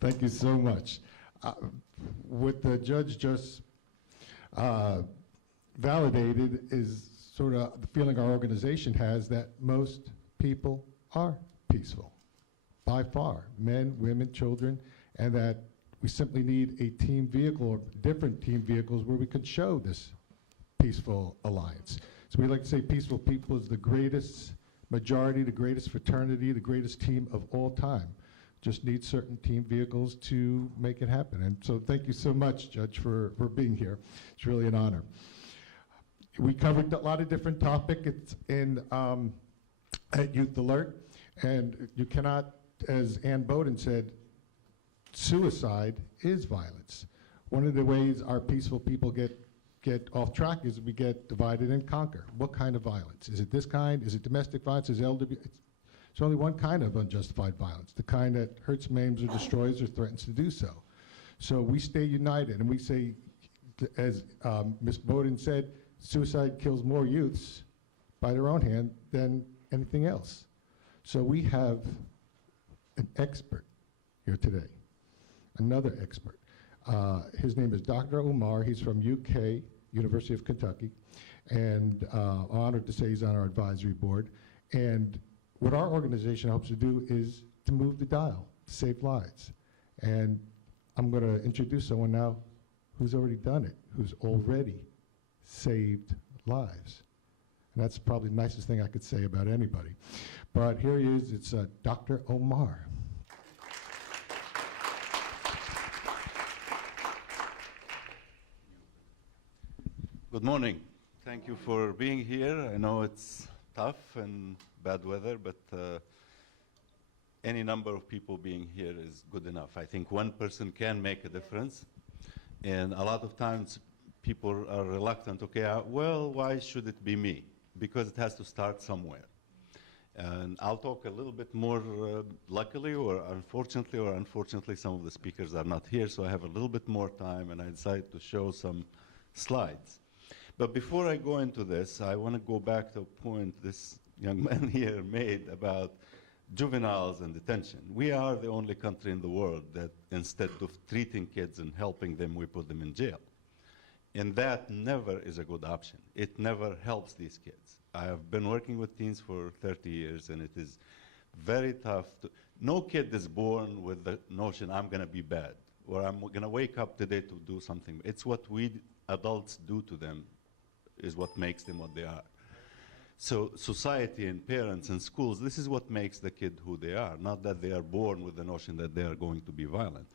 Thank you so much. What the judge just validated is sort of the feeling our organization has that most people are peaceful, by far, men, women, children, and that we simply need a team vehicle or different team vehicles where we could show this peaceful alliance. So we like to say peaceful people is the greatest majority, the greatest fraternity, the greatest team of all time. Just need certain team vehicles to make it happen. And so thank you so much, Judge, for being here. It's really an honor. We covered a lot of different topics at YouthAlert, and you cannot, as Ann Bowden said, suicide is violence. One of the ways our peaceful people get off track is we get divided and conquer. What kind of violence? Is it this kind? Is it domestic violence? Is it LW? It's only one kind of unjustified violence, the kind that hurts, maims, or destroys, or threatens to do so. So we stay united, and we say, as Ms. Bowden said, suicide kills more youths by their own hand than anything else. So we have an expert here today, another expert. His name is Dr. Omar. He's from UK, University of Kentucky, and honored to say he's on our advisory board. And what our organization helps to do is to move the dial, to save lives. And I'm going to introduce someone now who's already done it, who's already saved lives. And that's probably the nicest thing I could say about anybody. But here he is, it's Dr. Omar. Good morning. Thank you for being here. I know it's tough and bad weather, but any number of people being here is good enough. I think one person can make a difference. And a lot of times people are reluctant, okay, well, why should it be me? Because it has to start somewhere. And I'll talk a little bit more, luckily or unfortunately, some of the speakers are not here, so I have a little bit more time, and I decided to show some slides. But before I go into this, I want to go back to a point this young man here made about juveniles and detention. We are the only country in the world that instead of treating kids and helping them, we put them in jail. And that never is a good option. It never helps these kids. I have been working with teens for 30 years, and it is very tough. No kid is born with the notion, I'm going to be bad, or I'm going to wake up today to do something. It's what we adults do to them is what makes them what they are. So society and parents and schools, this is what makes the kid who they are, not that they are born with the notion that they are going to be violent.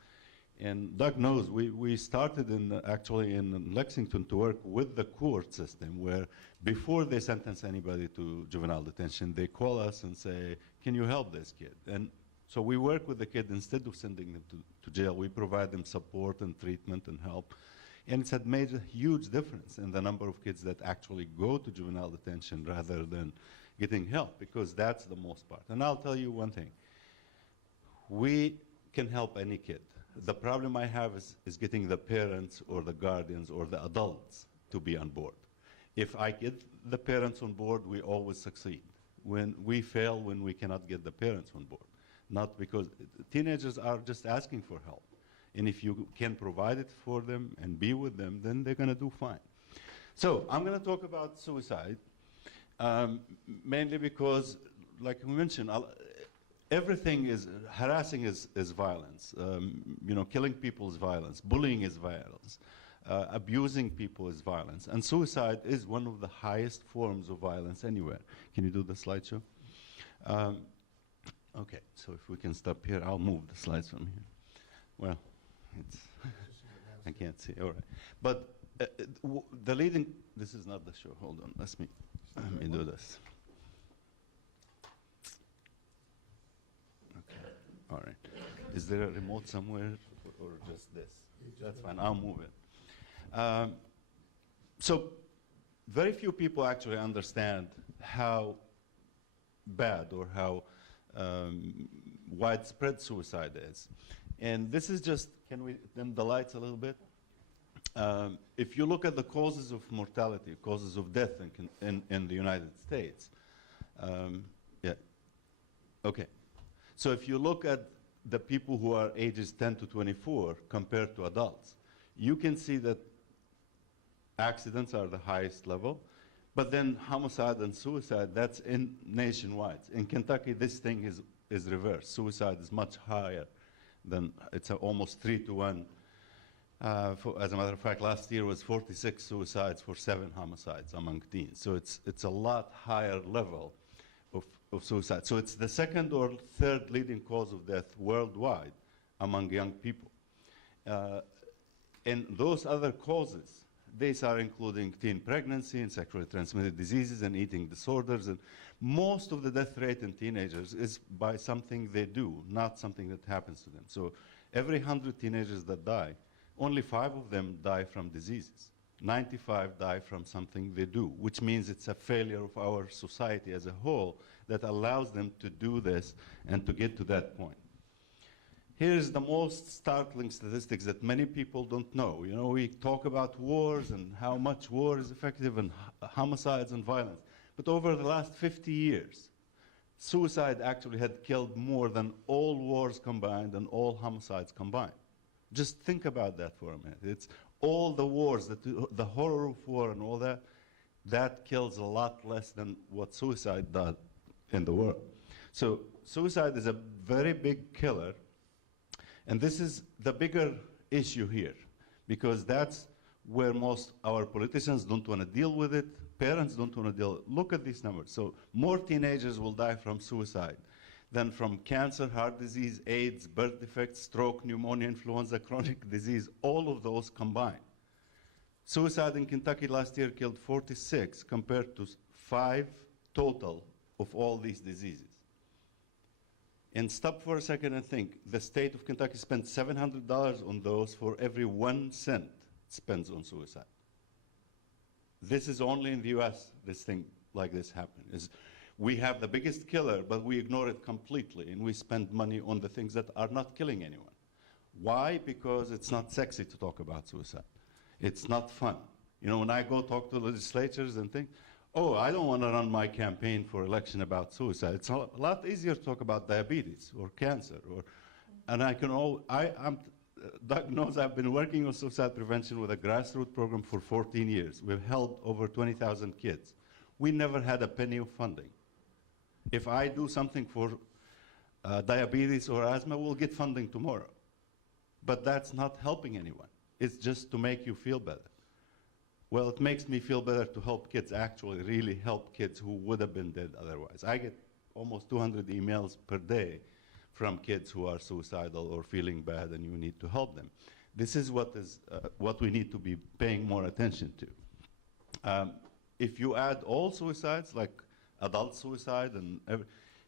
And Doug knows, we started actually in Lexington to work with the court system, where before they sentence anybody to juvenile detention, they call us and say, can you help this kid? And so we work with the kid. Instead of sending them to jail, we provide them support and treatment and help. And it's had made a huge difference in the number of kids that actually go to juvenile detention rather than getting help, because that's the most part. And I'll tell you one thing. We can help any kid. The problem I have is getting the parents or the guardians or the adults to be on board. If I get the parents on board, we always succeed. When we fail, when we cannot get the parents on board. Not because teenagers are just asking for help. And if you can provide it for them and be with them, then they're going to do fine. So I'm going to talk about suicide, mainly because, like we mentioned, everything is, harassing is violence. You know, killing people is violence. Bullying is violence. Abusing people is violence. And suicide is one of the highest forms of violence anywhere. Can you do the slideshow? Okay, so if we can stop here, I'll move the slides from here. Well, it's I can't see, all right. But the leading, this is not the show, hold on, let me do this. Okay, all right. Is there a remote somewhere or just this? That's fine, I'll move it. So very few people actually understand how bad or how widespread suicide is. And this is just, can we dim the lights a little bit? If you look at the causes of mortality, causes of death in the United States, yeah, okay. So if you look at the people who are ages 10 to 24 compared to adults, you can see that accidents are the highest level, but then homicide and suicide, that's in nationwide. In Kentucky, this thing is reversed. Suicide is much higher than, it's almost 3 to 1. As a matter of fact, last year was 46 suicides for 7 homicides among teens. So it's a lot higher level of suicide. So it's the second or third leading cause of death worldwide among young people. And those other causes, these are including teen pregnancy and sexually transmitted diseases and eating disorders. And most of the death rate in teenagers is by something they do, not something that happens to them. So every 100 teenagers that die, only 5 of them die from diseases. 95 die from something they do, which means it's a failure of our society as a whole that allows them to do this and to get to that point. Here's the most startling statistics that many people don't know. You know, we talk about wars and how much war is effective and homicides and violence. But over the last 50 years, suicide actually had killed more than all wars combined and all homicides combined. Just think about that for a minute. It's all the wars, the horror of war and all that, that kills a lot less than what suicide does in the world. So suicide is a very big killer. And this is the bigger issue here, because that's where most our politicians don't want to deal with it, parents don't want to deal with it. Look at these numbers. So more teenagers will die from suicide than from cancer, heart disease, AIDS, birth defects, stroke, pneumonia, influenza, chronic disease, all of those combined. Suicide in Kentucky last year killed 46 compared to 5 total of all these diseases. And stop for a second and think. The state of Kentucky spent $700 on those for every 1 cent it spends on suicide. This is only in the US this thing like this happens. We have the biggest killer, but we ignore it completely, and we spend money on the things that are not killing anyone. Why? Because it's not sexy to talk about suicide. It's not fun. You know, when I go talk to legislators and think, oh, I don't want to run my campaign for election about suicide. It's a lot easier to talk about diabetes or cancer. And I can Doug knows I've been working on suicide prevention with a grassroots program for 14 years. We've helped over 20,000 kids. We never had a penny of funding. If I do something for diabetes or asthma, we'll get funding tomorrow. But that's not helping anyone. It's just to make you feel better. Well, it makes me feel better to help kids, actually really help kids who would have been dead otherwise. I get almost 200 emails per day from kids who are suicidal or feeling bad, and you need to help them. This is what we need to be paying more attention to. If you add all suicides, like adult suicide, and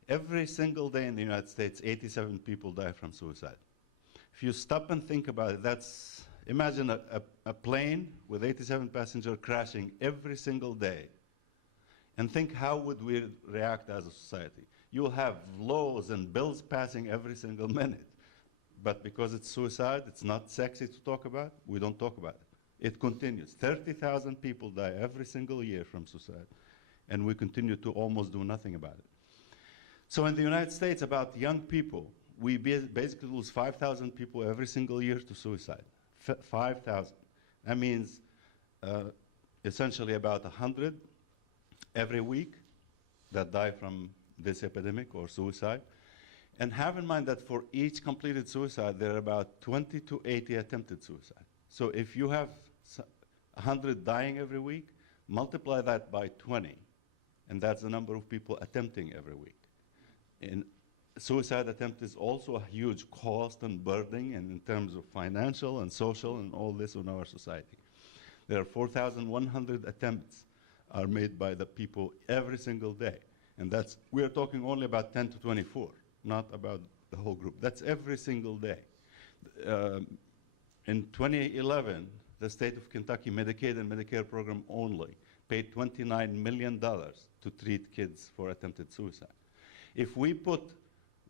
every single day in the United States, 87 people die from suicide. If you stop and think about it, that's, imagine a plane with 87 passengers crashing every single day. And think, how would we react as a society? You'll have laws and bills passing every single minute. But because it's suicide, it's not sexy to talk about, we don't talk about it. It continues. 30,000 people die every single year from suicide, and we continue to almost do nothing about it. So in the United States, about young people, we basically lose 5,000 people every single year to suicide. 5,000. That means essentially about 100 every week that die from this epidemic or suicide. And have in mind that for each completed suicide, there are about 20 to 80 attempted suicide. So if you have 100 dying every week, multiply that by 20, and that's the number of people attempting every week. And suicide attempt is also a huge cost and burden, and in terms of financial and social and all this on our society. There are 4,100 attempts are made by the people every single day. And that's, we're talking only about 10 to 24, not about the whole group. That's every single day. In 2011, the state of Kentucky Medicaid and Medicare program only paid $29 million to treat kids for attempted suicide. If we put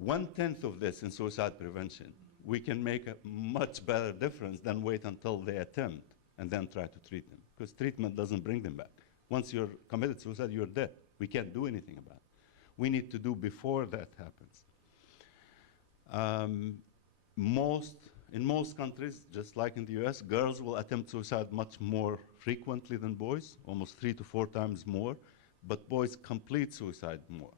1/10 of this in suicide prevention, we can make a much better difference than wait until they attempt and then try to treat them. Because treatment doesn't bring them back. Once you're committed suicide, you're dead. We can't do anything about it. We need to do before that happens. Um, in most countries, just like in the US, girls will attempt suicide much more frequently than boys, almost 3 to 4 times more, but boys complete suicide more.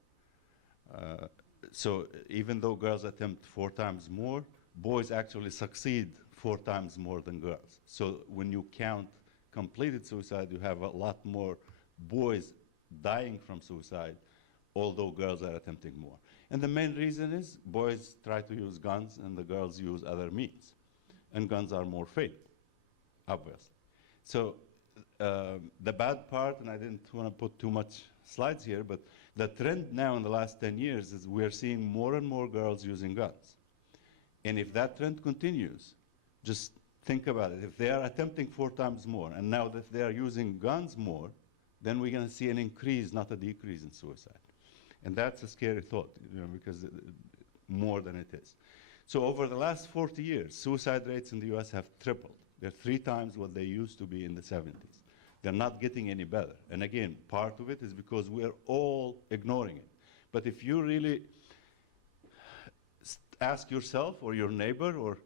So even though girls attempt 4 times more, boys actually succeed 4 times more than girls. So when you count completed suicide, you have a lot more boys dying from suicide, although girls are attempting more. And the main reason is boys try to use guns and the girls use other means. And guns are more fatal, obviously. So the bad part, and I didn't want to put too much slides here, but the trend now in the last 10 years is we're seeing more and more girls using guns. And if that trend continues, just think about it. If they are attempting 4 times more, and now that they are using guns more, then we're going to see an increase, not a decrease in suicide. And that's a scary thought, because more than it is. So over the last 40 years, suicide rates in the US have tripled. They're 3 times what they used to be in the 70s. They're not getting any better. And again, part of it is because we're all ignoring it. But if you really ask yourself or your neighbor or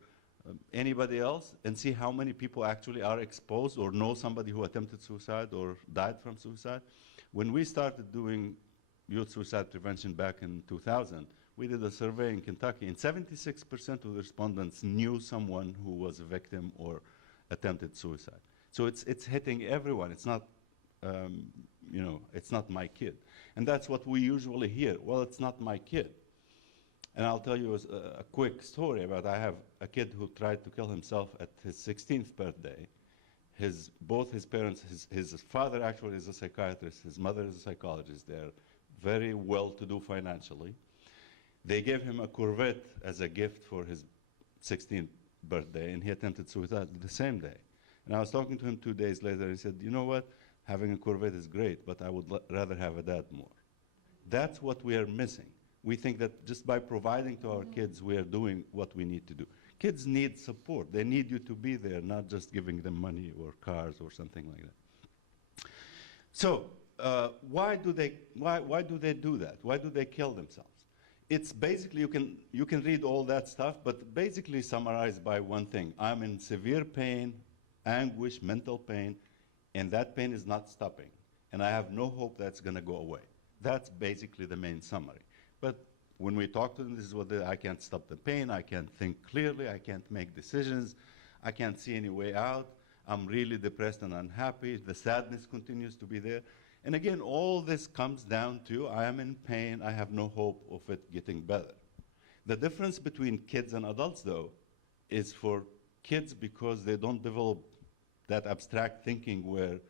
anybody else and see how many people actually are exposed or know somebody who attempted suicide or died from suicide. When we started doing youth suicide prevention back in 2000, we did a survey in Kentucky, and 76% of the respondents knew someone who was a victim or attempted suicide. So it's hitting everyone. It's not, it's not my kid. And that's what we usually hear. Well, it's not my kid. And I'll tell you a quick story about I have a kid who tried to kill himself at his 16th birthday. Both his parents, his father actually is a psychiatrist, his mother is a psychologist. They're very well-to-do financially. They gave him a Corvette as a gift for his 16th birthday, and he attempted suicide the same day. And I was talking to him 2 days later. He said, you know what? Having a Corvette is great, but I would rather have a dad more. That's what we are missing. We think that just by providing to our kids, we are doing what we need to do. Kids need support. They need you to be there, not just giving them money or cars or something like that. So why do they do that? Why do they kill themselves? It's basically, you can read all that stuff, but basically summarized by one thing. I'm in severe pain, anguish, mental pain, and that pain is not stopping. And I have no hope that's going to go away. That's basically the main summary. But when we talk to them, this is what I can't stop the pain, I can't think clearly, I can't make decisions, I can't see any way out, I'm really depressed and unhappy, the sadness continues to be there. And again, all this comes down to I am in pain, I have no hope of it getting better. The difference between kids and adults, though, is for kids because they don't develop that abstract thinking where,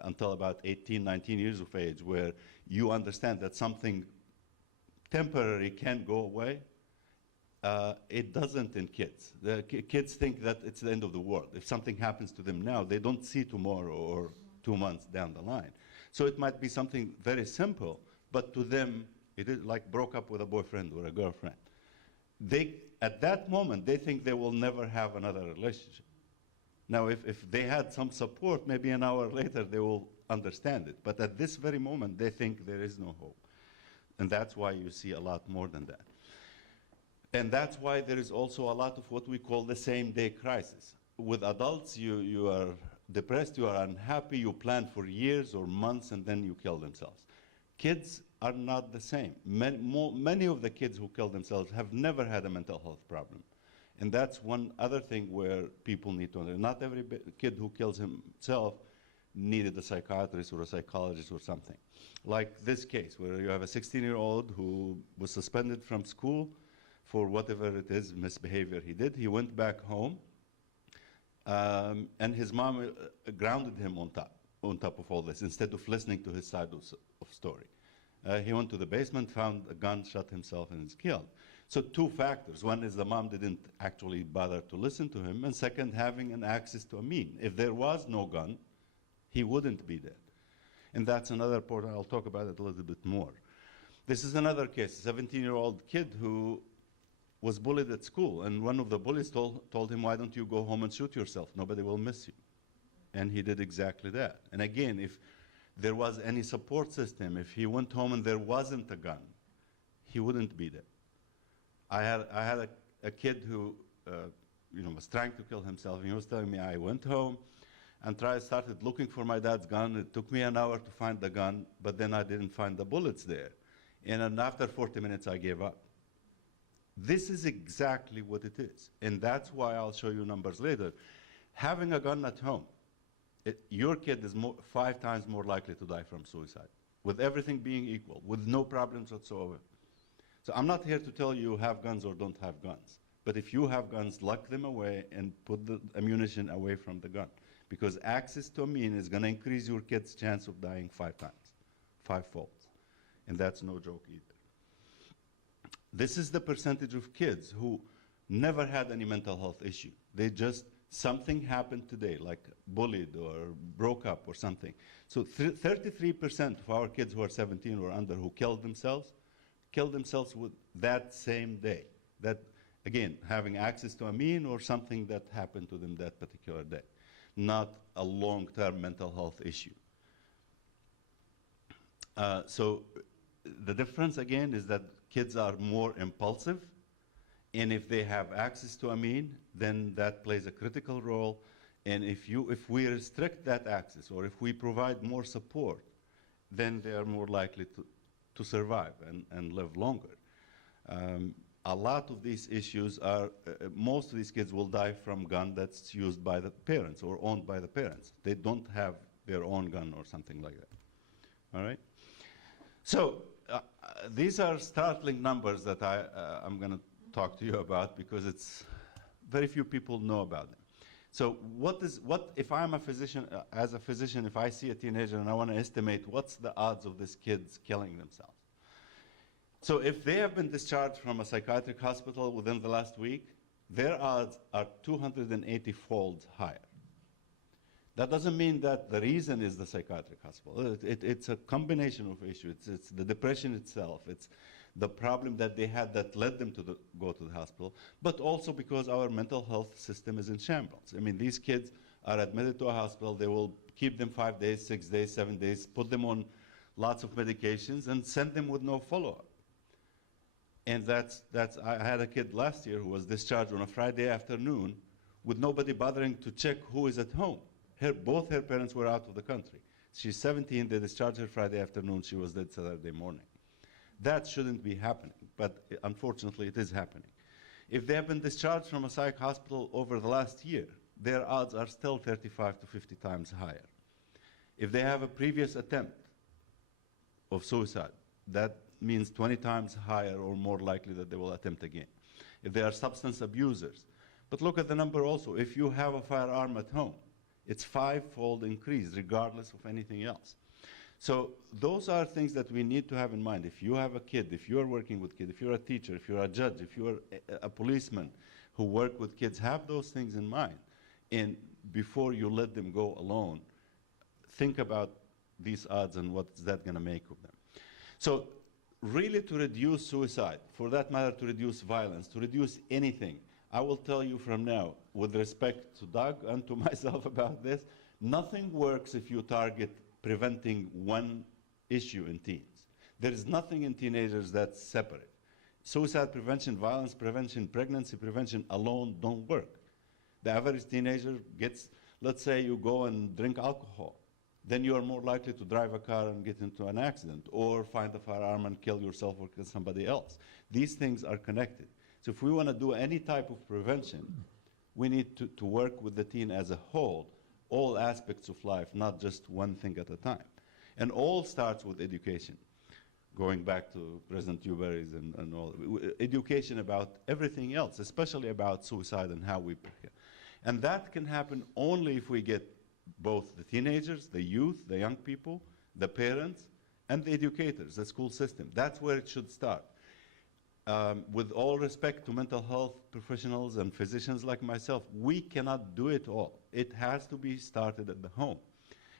until about 18, 19 years of age, where you understand that something temporary can go away. It doesn't in kids. The kids think that it's the end of the world. If something happens to them now, they don't see tomorrow or 2 months down the line. So it might be something very simple, but to them, it is like broke up with a boyfriend or a girlfriend. At that moment, they think they will never have another relationship. Now, if they had some support, maybe an hour later, they will understand it. But at this very moment, they think there is no hope. And that's why you see a lot more than that. And that's why there is also a lot of what we call the same-day crisis. With adults, you are depressed, you are unhappy, you plan for years or months, and then you kill themselves. Kids are not the same. Many of the kids who kill themselves have never had a mental health problem. And that's one other thing where people need to understand. Not every kid who kills himself needed a psychiatrist or a psychologist or something. Like this case, where you have a 16-year-old who was suspended from school for whatever it is, misbehavior he did. He went back home, and his mom grounded him on top of all this, instead of listening to his side of story. He went to the basement, found a gun, shot himself, and is killed. So 2 factors. One is the mom didn't actually bother to listen to him, and second, having an access to a mean. If there was no gun, he wouldn't be dead. And that's another part, I'll talk about it a little bit more. This is another case, a 17-year-old kid who was bullied at school, and one of the bullies told him, why don't you go home and shoot yourself? Nobody will miss you. And he did exactly that. And again, if there was any support system, if he went home and there wasn't a gun, he wouldn't be dead. I had a kid who was trying to kill himself, and he was telling me, I went home and started looking for my dad's gun. It took me an hour to find the gun, but then I didn't find the bullets there. And then after 40 minutes, I gave up. This is exactly what it is. And that's why I'll show you numbers later. Having a gun at home, your kid is 5 times more likely to die from suicide, with everything being equal, with no problems whatsoever. So I'm not here to tell you have guns or don't have guns. But if you have guns, lock them away and put the ammunition away from the gun. Because access to ammunition is going to increase your kid's chance of dying 5 times, 5-fold. And that's no joke either. This is the percentage of kids who never had any mental health issue. They just, something happened today, like bullied or broke up or something. So 33% of our kids who are 17 or under who killed themselves with that same day. That, again, having access to amine or something that happened to them that particular day, not a long-term mental health issue. So the difference, again, is that kids are more impulsive, and if they have access to amine, then that plays a critical role. And if we restrict that access, or if we provide more support, then they are more likely to survive and live longer. A lot of these issues are, most of these kids will die from gun that's used by the parents or owned by the parents. They don't have their own gun or something like that. All right? So these are startling numbers that I'm going to talk to you about, because it's very few people know about them. So what if I'm a physician, as a physician, if I see a teenager and I want to estimate what's the odds of these kids killing themselves? So if they have been discharged from a psychiatric hospital within the last week, their odds are 280-fold higher. That doesn't mean that the reason is the psychiatric hospital. It's a combination of issues. It's the depression itself. It's the problem that they had that led them to go to the hospital, but also because our mental health system is in shambles. I mean, these kids are admitted to a hospital. They will keep them 5 days, 6 days, 7 days, put them on lots of medications, and send them with no follow-up. And I had a kid last year who was discharged on a Friday afternoon with nobody bothering to check who is at home. Both her parents were out of the country. She's 17, they discharged her Friday afternoon, she was dead Saturday morning. That shouldn't be happening, but unfortunately it is happening. If they have been discharged from a psych hospital over the last year, their odds are still 35 to 50 times higher. If they have a previous attempt of suicide, that means 20 times higher or more likely that they will attempt again. If they are substance abusers. But look at the number also. If you have a firearm at home, it's 5-fold increase regardless of anything else. So those are things that we need to have in mind. If you have a kid, if you're working with kids, if you're a teacher, if you're a judge, if you're a policeman who work with kids, have those things in mind. And before you let them go alone, think about these odds and what's that going to make of them. So really, to reduce suicide, for that matter, to reduce violence, to reduce anything, I will tell you from now, with respect to Doug and to myself about this, nothing works if you target preventing one issue in teens. There is nothing in teenagers that's separate. Suicide prevention, violence prevention, pregnancy prevention alone don't work. The average teenager gets, let's say you go and drink alcohol, then you are more likely to drive a car and get into an accident, or find a firearm and kill yourself or kill somebody else. These things are connected. So if we want to do any type of prevention, we need to work with the teen as a whole, all aspects of life, not just one thing at a time. And all starts with education. Going back to President Dewberry's and all, education about everything else, especially about suicide and how we prepare. And that can happen only if we get both the teenagers, the youth, the young people, the parents, and the educators, the school system. That's where it should start. With all respect to mental health professionals and physicians like myself, we cannot do it all. It has to be started at the home.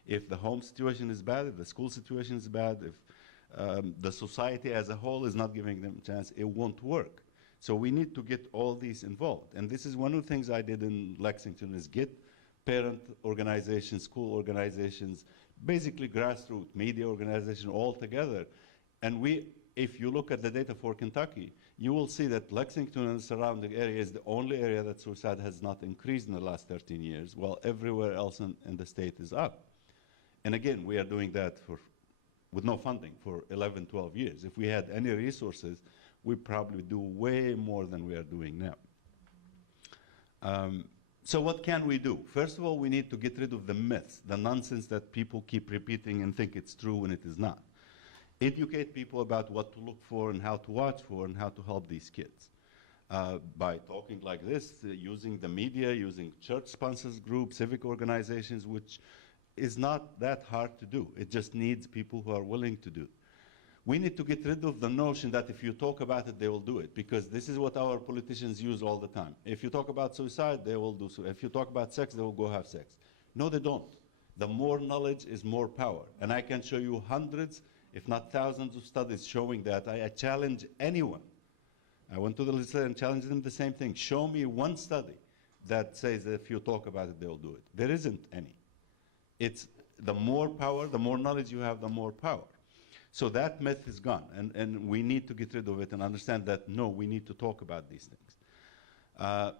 If the home situation is bad, if the school situation is bad, if the society as a whole is not giving them a chance, it won't work. So we need to get all these involved. And this is one of the things I did in Lexington, is get parent organizations, school organizations, basically grassroots, media organizations all together. And we if you look at the data for Kentucky, you will see that Lexington and the surrounding area is the only area that suicide has not increased in the last 13 years, while everywhere else in the state is up. And again, we are doing that with no funding for 11, 12 years. If we had any resources, we'd probably do way more than we are doing now. So what can we do? First of all, we need to get rid of the myths, the nonsense that people keep repeating and think it's true when it is not. Educate people about what to look for and how to watch for and how to help these kids. By talking like this, using the media, using church sponsors groups, civic organizations, which is not that hard to do. It just needs people who are willing to do. We need to get rid of the notion that if you talk about it, they will do it, because this is what our politicians use all the time. If you talk about suicide, they will do so. If you talk about sex, they will go have sex. No, they don't. The more knowledge is more power. And I can show you hundreds, if not thousands of studies showing that. I challenge anyone. I went to the legislature and challenged them the same thing. Show me one study that says that if you talk about it, they'll do it. There isn't any. It's the more power, the more knowledge you have, the more power. So that myth is gone, and we need to get rid of it and understand that, no, we need to talk about these things.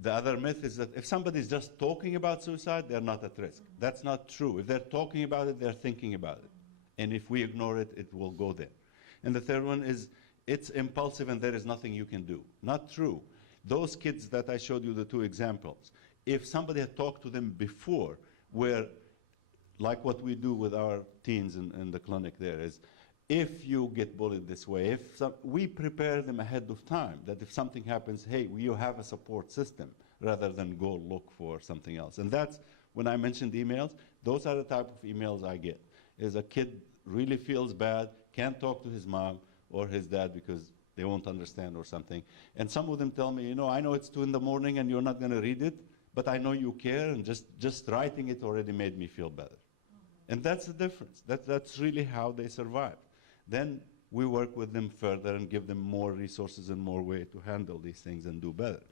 The other myth is that if somebody is just talking about suicide, they're not at risk. That's not true. If they're talking about it, they're thinking about it. And if we ignore it, it will go there. And the third one is, it's impulsive and there is nothing you can do. Not true. Those kids that I showed you, the two examples, if somebody had talked to them before, where, like what we do with our teens in the clinic there, is if you get bullied this way, we prepare them ahead of time, that if something happens, hey, you have a support system, rather than go look for something else. And that's, when I mentioned emails, those are the type of emails I get, is a kid really feels bad, can't talk to his mom or his dad because they won't understand or something. And some of them tell me, I know it's 2 in the morning and you're not gonna read it, but I know you care, and just writing it already made me feel better. And that's the difference. That's really how they survive. Then we work with them further and give them more resources and more way to handle these things and do better.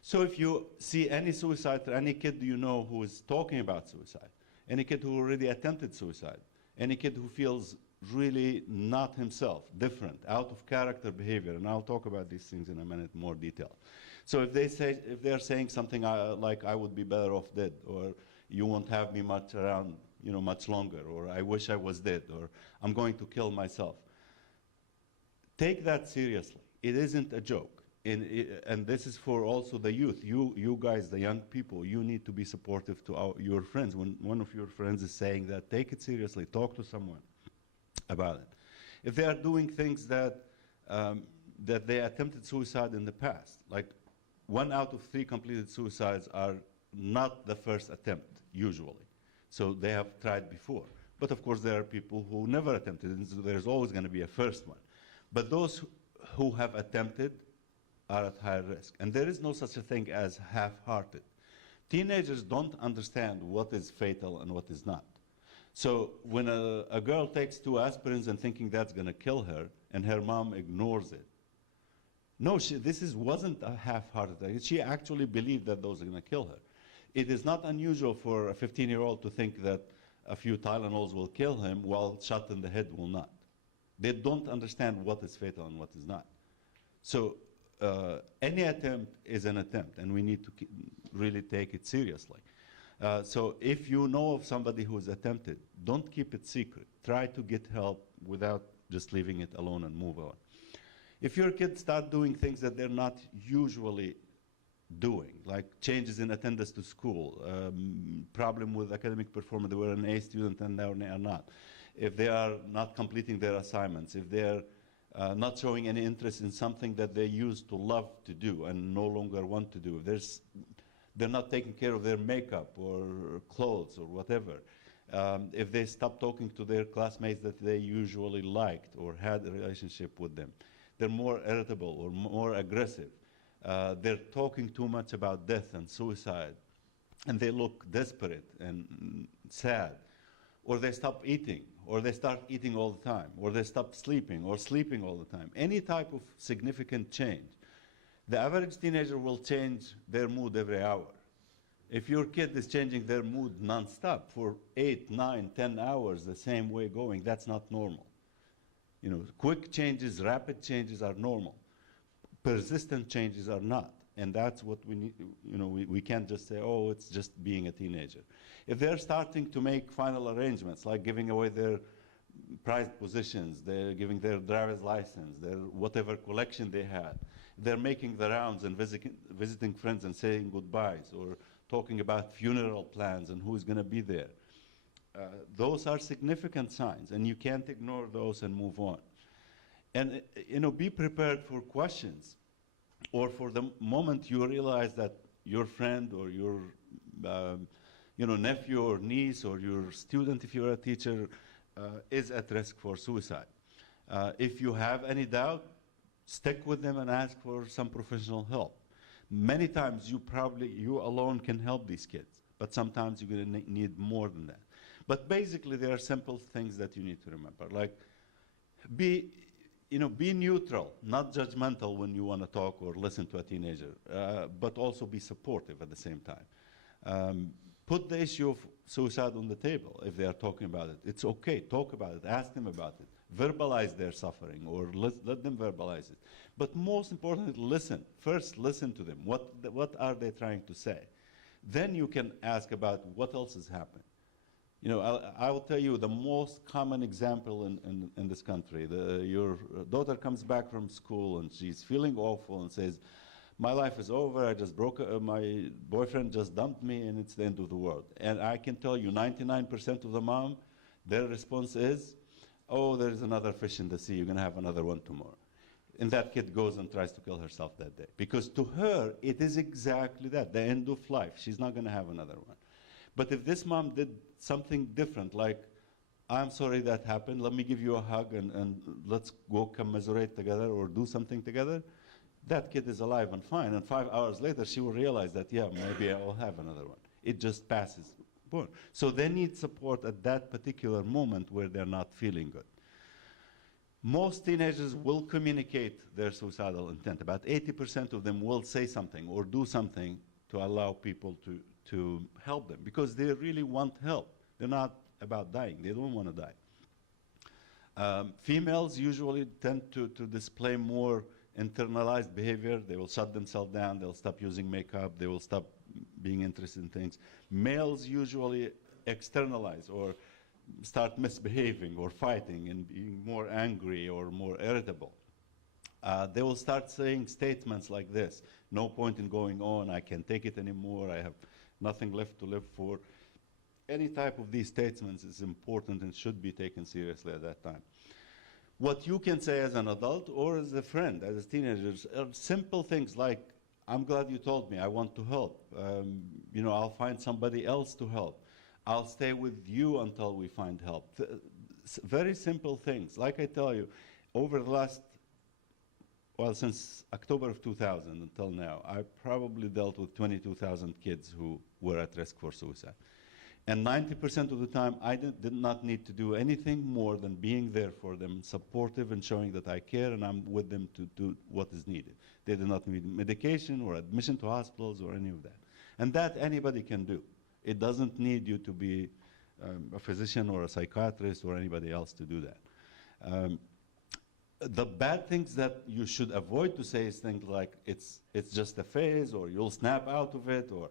So if you see any suicide, any kid you know who is talking about suicide, any kid who already attempted suicide, any kid who feels really not himself, different, out of character behavior, and I'll talk about these things in a minute in more detail. So if they're saying something like, I would be better off dead, or you won't have me much around, much longer, or I wish I was dead, or I'm going to kill myself. Take that seriously. It isn't a joke. And this is for also the youth. You guys, the young people, you need to be supportive to your friends. When one of your friends is saying that, take it seriously. Talk to someone about it. If they are doing things that they attempted suicide in the past, like 1 out of 3 completed suicides are not the first attempt, usually. So they have tried before. But of course, there are people who never attempted, and so there's always going to be a first one. But those who have attempted are at higher risk. And there is no such a thing as half-hearted. Teenagers don't understand what is fatal and what is not. So when a girl takes 2 aspirins and thinking that's going to kill her, and her mom ignores it, no, wasn't a half-hearted thing. She actually believed that those are going to kill her. It is not unusual for a 15-year-old to think that a few Tylenols will kill him, while shot in the head will not. They don't understand what is fatal and what is not. So any attempt is an attempt, and we need to really take it seriously. So if you know of somebody who has attempted, don't keep it secret. Try to get help without just leaving it alone and move on. If your kids start doing things that they're not usually doing, like changes in attendance to school, problem with academic performance, they were an A student and now they are not. If they are not completing their assignments, if they're not showing any interest in something that they used to love to do and no longer want to do, they're not taking care of their makeup or clothes or whatever. If they stop talking to their classmates that they usually liked or had a relationship with them, they're more irritable or more aggressive. They're talking too much about death and suicide, and they look desperate and sad. Or they stop eating, or they start eating all the time, or they stop sleeping, or sleeping all the time. Any type of significant change. The average teenager will change their mood every hour. If your kid is changing their mood nonstop for 8, 9, 10 hours the same way going, that's not normal. Quick changes, rapid changes are normal. Persistent changes are not. And that's what we need. We can't just say, oh, it's just being a teenager. If they're starting to make final arrangements, like giving away their prized positions, they're giving their driver's license, their whatever collection they had, they're making the rounds and visiting friends and saying goodbyes, or talking about funeral plans and who's going to be there. Those are significant signs, and you can't ignore those and move on. And be prepared for questions, or for the moment you realize that your friend or your nephew or niece or your student, if you're a teacher, is at risk for suicide. If you have any doubt, stick with them and ask for some professional help. Many times you alone can help these kids, but sometimes you're going to need more than that. But basically, there are simple things that you need to remember, like be neutral, not judgmental when you want to talk or listen to a teenager, but also be supportive at the same time. Put the issue of suicide on the table if they are talking about it. It's okay, talk about it, ask them about it, verbalize their suffering, or let them verbalize it. But most importantly, listen. First, listen to them. What are they trying to say? Then you can ask about what else has happened. I will tell you the most common example in this country. Your daughter comes back from school and she's feeling awful and says, my life is over, I just broke, my boyfriend just dumped me and it's the end of the world. And I can tell you 99% of the mom, their response is, oh, there's another fish in the sea, you're gonna have another one tomorrow. And that kid goes and tries to kill herself that day. Because to her, it is exactly that, the end of life. She's not gonna have another one. But if this mom did something different, like, I'm sorry that happened, let me give you a hug and let's go commiserate together or do something together, that kid is alive and fine. And 5 hours later, she will realize that, yeah, maybe I will have another one. It just passes. Boom. So they need support at that particular moment where they're not feeling good. Most teenagers will communicate their suicidal intent. About 80% of them will say something or do something to allow people to help them, because they really want help. They're not about dying. They don't want to die. Females usually tend to display more internalized behavior. They will shut themselves down. They'll stop using makeup. They will stop being interested in things. Males usually externalize or start misbehaving or fighting and being more angry or more irritable. They will start saying statements like this: no point in going on, I can't take it anymore, I have nothing left to live for. Any type of these statements is important and should be taken seriously at that time. What you can say as an adult or as a friend, as teenagers, are simple things like, I'm glad you told me, I want to help. I'll find somebody else to help. I'll stay with you until we find help. Very simple things. Like I tell you, over the last, since October of 2000 until now, I probably dealt with 22,000 kids who were at risk for suicide. And 90% of the time, I did not need to do anything more than being there for them, supportive and showing that I care and I'm with them to do what is needed. They did not need medication or admission to hospitals or any of that. And that anybody can do. It doesn't need you to be a physician or a psychiatrist or anybody else to do that. The bad things that you should avoid to say is things like, it's just a phase, or you'll snap out of it, or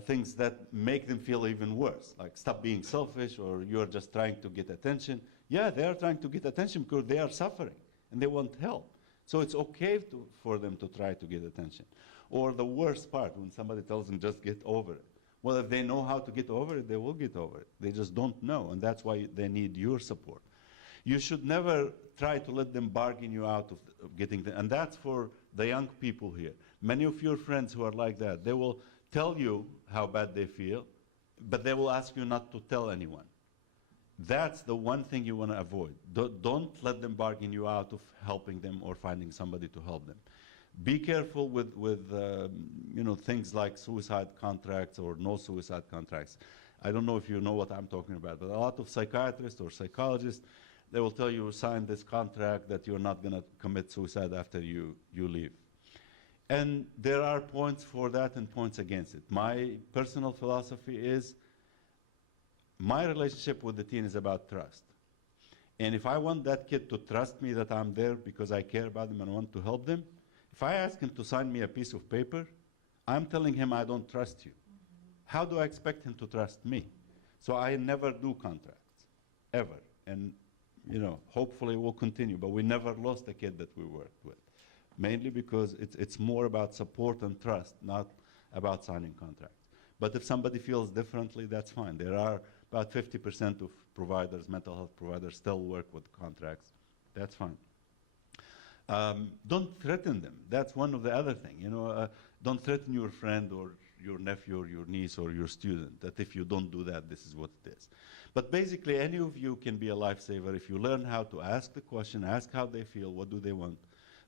things that make them feel even worse, like stop being selfish, or you're just trying to get attention. Yeah, they are trying to get attention because they are suffering and they want help. So it's okay for them to try to get attention. Or the worst part, when somebody tells them just get over it. Well, if they know how to get over it, they will get over it. They just don't know, and that's why they need your support. You should never try to let them bargain you out of getting the, and that's for the young people here. Many of your friends who are like that, they will tell you how bad they feel, but they will ask you not to tell anyone. That's the one thing you want to avoid. Don't let them bargain you out of helping them or finding somebody to help them. Be careful with things like suicide contracts or no suicide contracts. I don't know if you know what I'm talking about, but a lot of psychiatrists or psychologists, they will tell you, sign this contract that you're not going to commit suicide after you leave. And there are points for that and points against it. My personal philosophy is, my relationship with the teen is about trust. And if I want that kid to trust me that I'm there because I care about them and want to help them, if I ask him to sign me a piece of paper, I'm telling him I don't trust you. How do I expect him to trust me? So I never do contracts, ever. And hopefully we'll continue, but we never lost a kid that we worked with. Mainly because it's more about support and trust, not about signing contracts. But if somebody feels differently, that's fine. There are about 50% of providers, mental health providers, still work with contracts. That's fine. Don't threaten them. That's one of the other things. Don't threaten your friend or your nephew or your niece or your student that if you don't do that, this is what it is. But basically, any of you can be a lifesaver if you learn how to ask the question, ask how they feel, what do they want,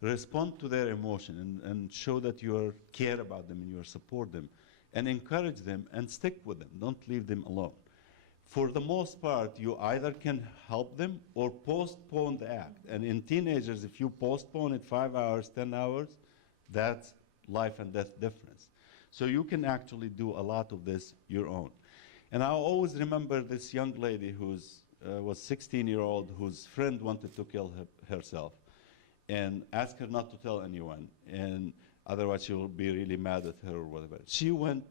respond to their emotion and show that you care about them and you support them, and encourage them and stick with them. Don't leave them alone. For the most part, you either can help them or postpone the act. And in teenagers, if you postpone it 5 hours, 10 hours, that's life and death difference. So you can actually do a lot of this your own. And I always remember this young lady who was 16-year-old whose friend wanted to kill herself and asked her not to tell anyone, and otherwise she will be really mad at her or whatever. She went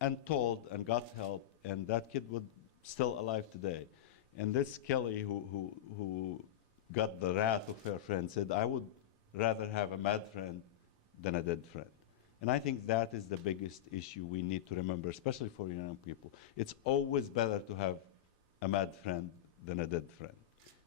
and told and got help, and that kid was still alive today. And this Kelly, who got the wrath of her friend, said, I would rather have a mad friend than a dead friend. And I think that is the biggest issue we need to remember, especially for young people. It's always better to have a mad friend than a dead friend.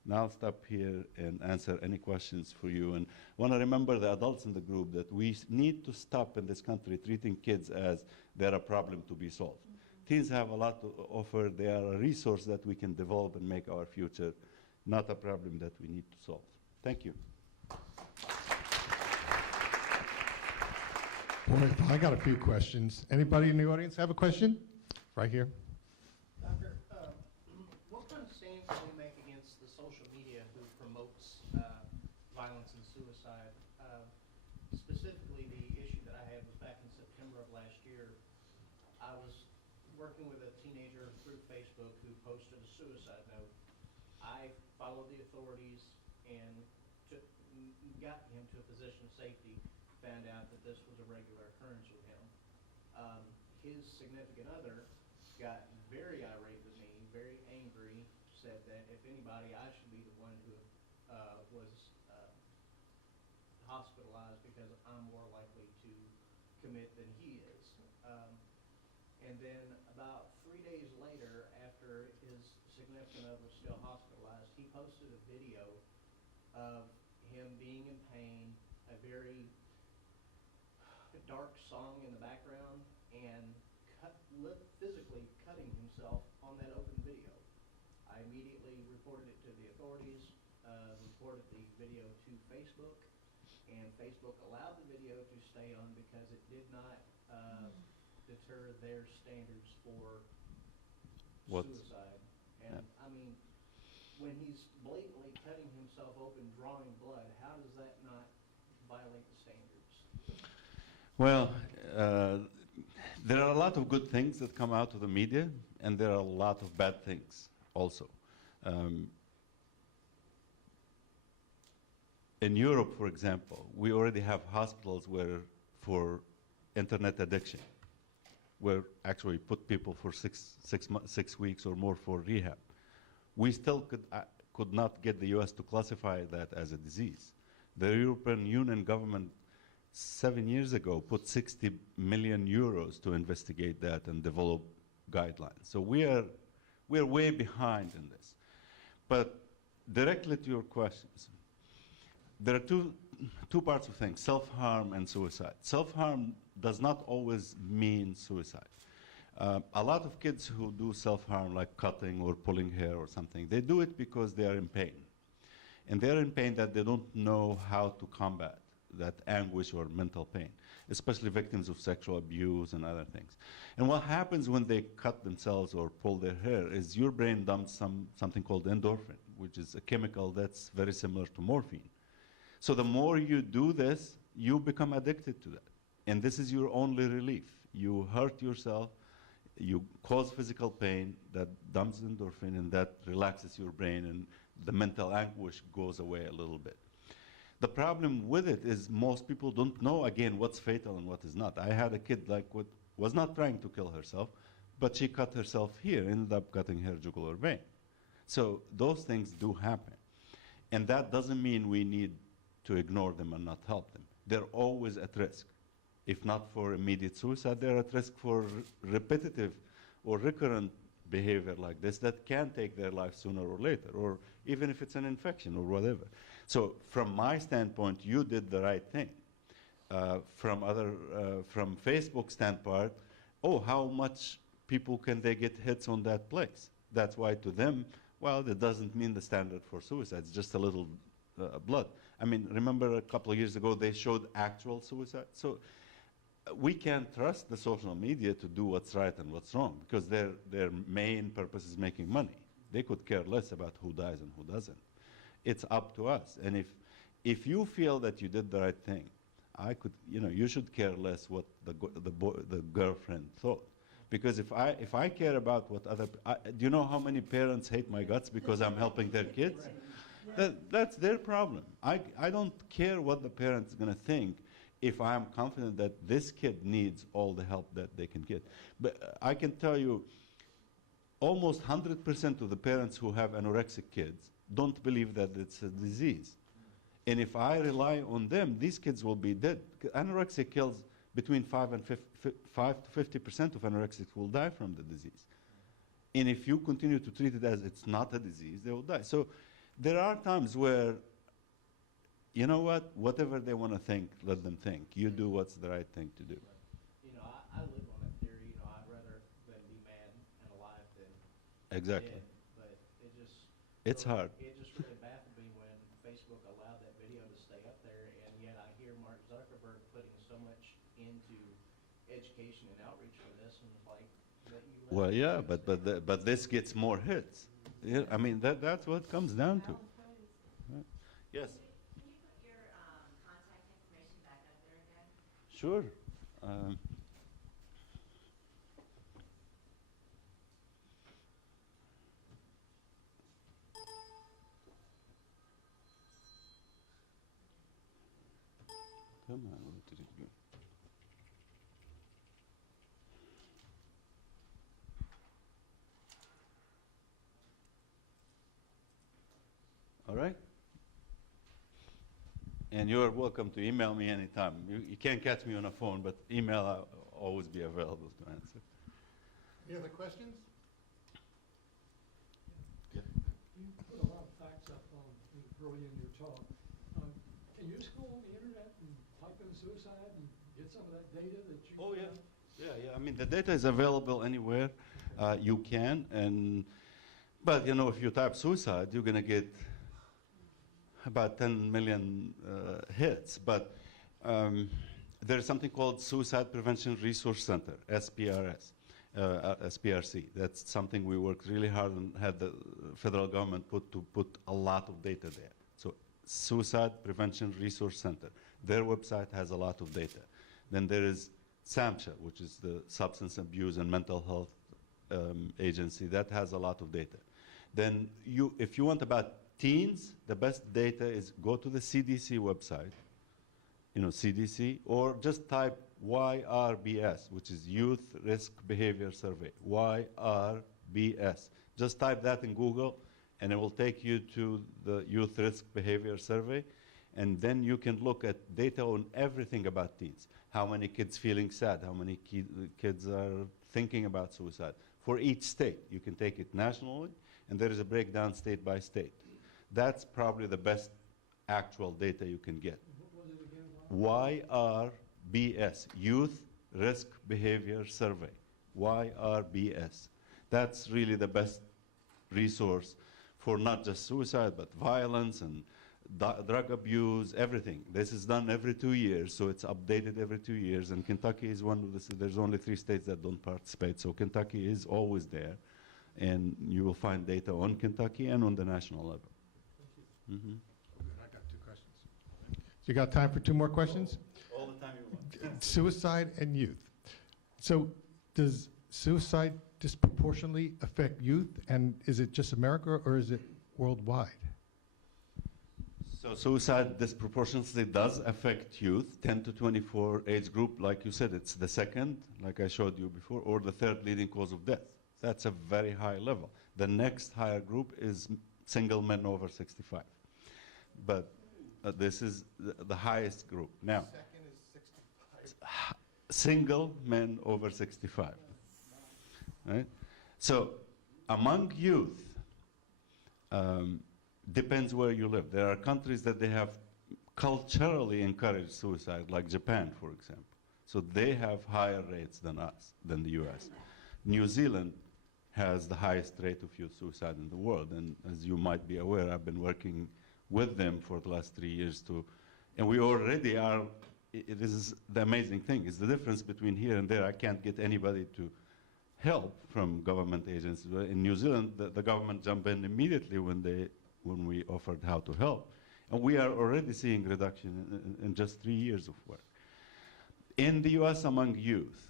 Now I'll stop here and answer any questions for you. And I want to remember the adults in the group that we need to stop in this country treating kids as they're a problem to be solved. Teens have a lot to offer. They are a resource that we can develop and make our future, not a problem that we need to solve. Thank you. Boy, I got a few questions. Anybody in the audience have a question? Right here. Doctor, what kind of stance can we make against the social media who promotes violence and suicide? Specifically, the issue that I had was back in September of last year. I was working with a teenager through Facebook who posted a suicide note. I followed the authorities and got him to a position of safety, found out that this was a regular occurrence with him. His significant other got very irate with me, very angry, said that if anybody, I should be the one who was hospitalized because I'm more likely to commit than he is. And then about 3 days later, after his significant other was still hospitalized, he posted a video of him being in pain, a very dark song in the background, and physically cutting himself on that open video. I immediately reported it to the authorities, reported the video to Facebook, and Facebook allowed the video to stay on because it did not deter their standards for suicide. And I mean, when he's blatantly cutting himself open, drawing blood, how does that not violate the standards? Well, there are a lot of good things that come out of the media, and there are a lot of bad things also. In Europe, for example, we already have hospitals where for internet addiction, where actually put people for 6 weeks or more for rehab. We still could not get the US to classify that as a disease. The European Union government 7 years ago put 60 million euros to investigate that and develop guidelines. So we're way behind in this. But directly to your questions, there are two parts of things, self-harm and suicide. Self-harm does not always mean suicide. A lot of kids who do self-harm, like cutting or pulling hair or something, they do it because they are in pain. And they're in pain that they don't know how to combat that anguish or mental pain, especially victims of sexual abuse and other things. And what happens when they cut themselves or pull their hair is your brain dumps something called endorphin, which is a chemical that's very similar to morphine. So the more you do this, you become addicted to that. And this is your only relief. You hurt yourself, you cause physical pain that dumps endorphin, and that relaxes your brain and the mental anguish goes away a little bit. The problem with it is most people don't know, again, what's fatal and what is not. I had a kid like what was not trying to kill herself, but she cut herself here, ended up cutting her jugular vein. So those things do happen. And that doesn't mean we need to ignore them and not help them. They're always at risk. If not for immediate suicide, they're at risk for repetitive or recurrent behavior like this that can take their life sooner or later, or even if it's an infection or whatever. So from my standpoint, you did the right thing. From Facebook standpoint, oh, how much people can they get hits on that place? That's why to them, well, that doesn't mean the standard for suicide. It's just a little blood. I mean, remember a couple of years ago, they showed actual suicide? So we can't trust the social media to do what's right and what's wrong, because their main purpose is making money. They could care less about who dies and who doesn't. It's up to us. And if you feel that you did the right thing, you should care less what the girlfriend thought. Because if I care about what do you know how many parents hate my guts because I'm helping their kids? That's their problem. I don't care what the parent's gonna think if I'm confident that this kid needs all the help that they can get. But I can tell you, almost 100% of the parents who have anorexic kids don't believe that it's a disease. And if I rely on them, these kids will be dead. Anorexia kills between 5 to 50% of anorexics will die from the disease. And if you continue to treat it as it's not a disease, they will die. So there are times where, you know what, whatever they want to think, let them think. You do what's the right thing to do. You know, I live on that theory. You know, I'd rather them be mad and alive than Exactly. dead. But It's hard. It just really baffled me when Facebook allowed that video to stay up there, and yet I hear Mark Zuckerberg putting so much into education and outreach for this, and it's like that you. Well, yeah, but this gets more hits. Yeah, I mean, that's what it comes down to. Right. Yes. Can you put your contact information back up there again? Sure. Come on, where did it go? All right. And you're welcome to email me anytime. You can't catch me on a phone, but email, I'll always be available to answer. Any other questions? You put a lot of facts up early in your talk. Can you just go on the internet and type in suicide and get some of that data that you? Oh, yeah. Yeah. I mean, the data is available anywhere you can. But, you know, if you type suicide, you're going to get about 10 million hits. But there's something called Suicide Prevention Resource Center, SPRS. SPRC. That's something we worked really hard and had the federal government put a lot of data there. So Suicide Prevention Resource Center. Their website has a lot of data. Then there is SAMHSA, which is the Substance Abuse and Mental Health Agency. That has a lot of data. Then if you want about teens, the best data is go to the CDC website, CDC, or just type YRBS, which is Youth Risk Behavior Survey, YRBS. Just type that in Google, and it will take you to the Youth Risk Behavior Survey, and then you can look at data on everything about teens. How many kids feeling sad, how many kids are thinking about suicide. For each state, you can take it nationally, and there is a breakdown state by state. That's probably the best actual data you can get. What was it again? YRBS, Youth Risk Behavior Survey, YRBS. That's really the best resource for not just suicide, but violence and drug abuse, everything. This is done every 2 years, so it's updated every 2 years, and Kentucky is one of the, there's only 3 states that don't participate, so Kentucky is always there, and you will find data on Kentucky and on the national level. Mm-hmm. I got 2 questions. So you got time for 2 more questions? All the time you want. Suicide and youth. So does suicide disproportionately affect youth, and is it just America or is it worldwide? So suicide disproportionately does affect youth, 10 to 24 age group. Like you said, it's the second, like I showed you before, or the third leading cause of death. That's a very high level. The next higher group is single men over 65. But this is the highest group. Now, Second is 65. single men over 65. Right? So among youth, depends where you live. There are countries that they have culturally encouraged suicide, like Japan, for example. So they have higher rates than us, than the US. New Zealand has the highest rate of youth suicide in the world. And as you might be aware, I've been working with them for the last 3 years and we already are, it is the amazing thing, is the difference between here and there. I can't get anybody to help from government agencies. In New Zealand, the government jumped in immediately when we offered how to help. And we are already seeing reduction in just 3 years of work. In the US, among youth,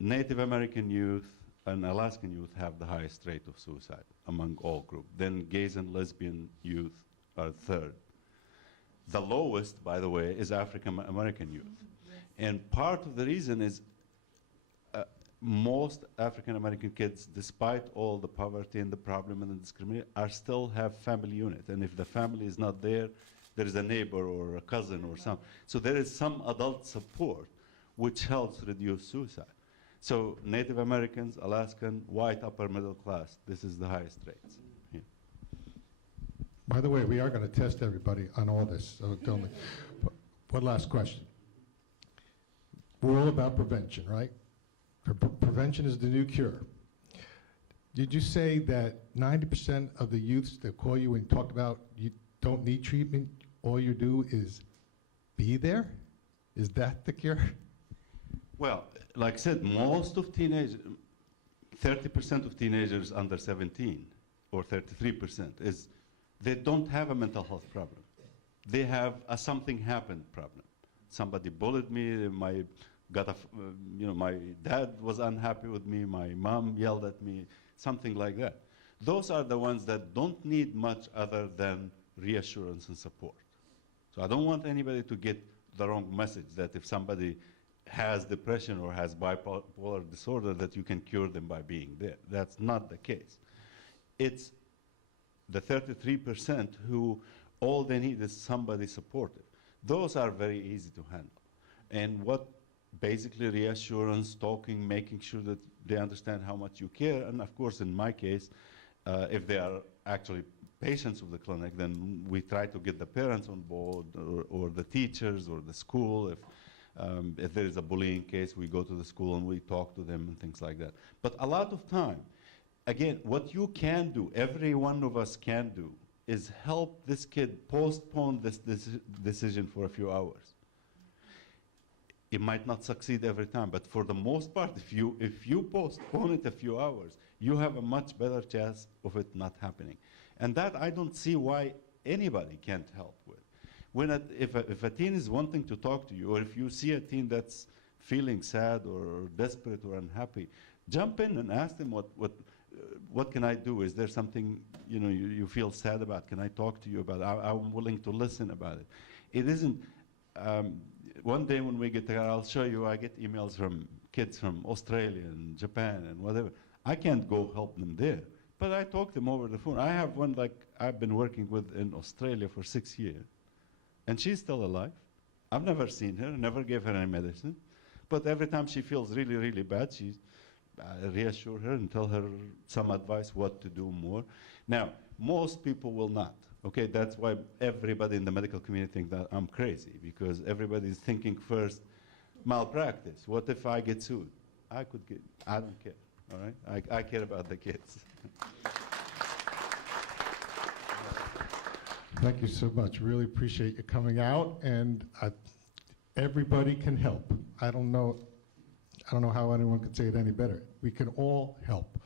Native American youth and Alaskan youth have the highest rate of suicide among all groups. Then gays and lesbian youth are third. The lowest, by the way, is African American youth. And part of the reason is most African American kids, despite all the poverty and the problem and the discrimination, still have family unit. And if the family is not there, there is a neighbor or a cousin or something. So there is some adult support which helps reduce suicide. So Native Americans, Alaskan, white upper middle class, this is the highest rates. Yeah. By the way, we are going to test everybody on all this, so tell me. One last question. We're all about prevention, right? Prevention is the new cure. Did you say that 90% of the youths that call you and talk about you don't need treatment, all you do is be there? Is that the cure? Well, like I said, most of teenagers, 30% of teenagers under 17, or 33%, is they don't have a mental health problem. They have a something happened problem. Somebody bullied me, my dad was unhappy with me, my mom yelled at me, something like that. Those are the ones that don't need much other than reassurance and support. So I don't want anybody to get the wrong message that if somebody has depression or has bipolar disorder that you can cure them by being there. That's not the case. It's the 33% who all they need is somebody supportive. Those are very easy to handle. And what basically reassurance, talking, making sure that they understand how much you care. And of course, in my case, if they are actually patients of the clinic, then we try to get the parents on board or the teachers or the school. If there is a bullying case, we go to the school and we talk to them and things like that. But a lot of time, again, what you can do, every one of us can do, is help this kid postpone this decision for a few hours. It might not succeed every time, but for the most part, if you postpone it a few hours, you have a much better chance of it not happening. And that I don't see why anybody can't help with. If a teen is wanting to talk to you, or if you see a teen that's feeling sad or desperate or unhappy, jump in and ask them what can I do? Is there something you feel sad about? Can I talk to you about it? I'm willing to listen about it. It isn't. One day when we get there, I'll show you. I get emails from kids from Australia and Japan and whatever. I can't go help them there, but I talk to them over the phone. I have one like I've been working with in Australia for 6 years. And she's still alive. I've never seen her, never gave her any medicine. But every time she feels really, really bad, she reassure her and tell her some advice what to do more. Now, most people will not. Okay, that's why everybody in the medical community thinks that I'm crazy, because everybody's thinking first, malpractice. What if I get sued? I don't care, all right? I care about the kids. Thank you so much. Really appreciate you coming out, and everybody can help. I don't know how anyone could say it any better. We can all help.